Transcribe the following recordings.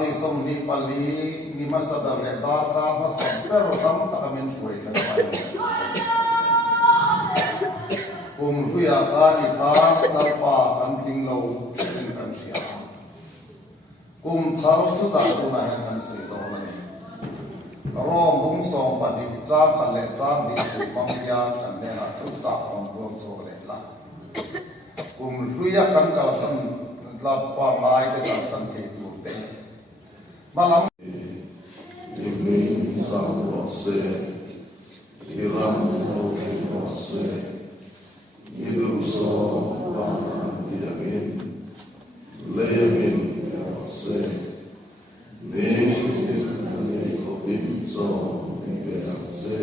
ni som ni pali ni masadar le da ka masam pero tam takamin huai kan pai huya ka ni tha na pa kan ting lo sin kan sia tharo tu za tu na kan se do na ni rom bung song pa ni cha ka le cha ni tu pang ya kan ne na tu cha hong bong cho le la huya kan ka san la pa mai ke kan san ke tu te malam evening sam se iram no se Idu so wana diamin lemin se ne ne kopin so ne se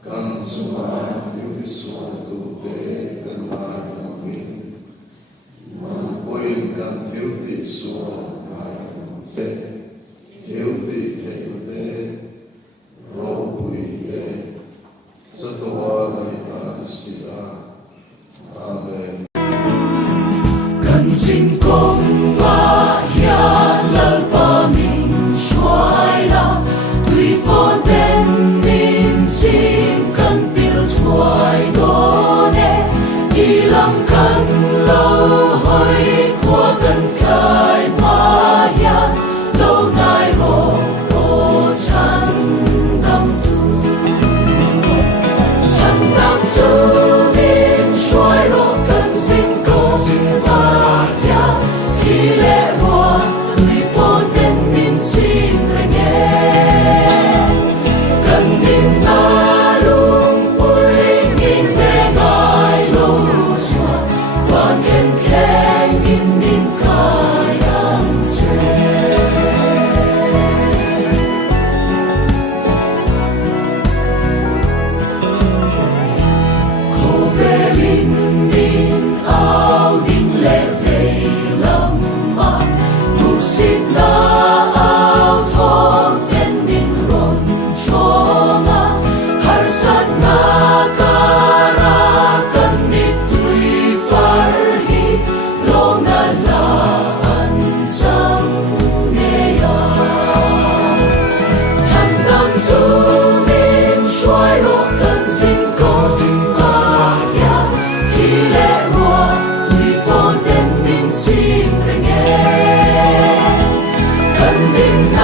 kan suma ni so tu te kan ma ni man poin kan tiu ti so ma se tiu ti te te ro pui te sa to wa ni pa si a Amen. Cần xin công ba hiền lời ba mình xoay la tùy phone tên mình xin cần biểu thoại đó nè đi làm cần lâu hơi qua cần thay mà hiền lâu ngày rồi ô chân tâm tu chân tâm tu xoay lo cần xin qua ya thì lẽ hoa tùy phone tên mình xin rồi nghe cần tin ta luôn bồi nhìn về ngài lâu xóa và khen khen nhìn mình cài ăn Cần tin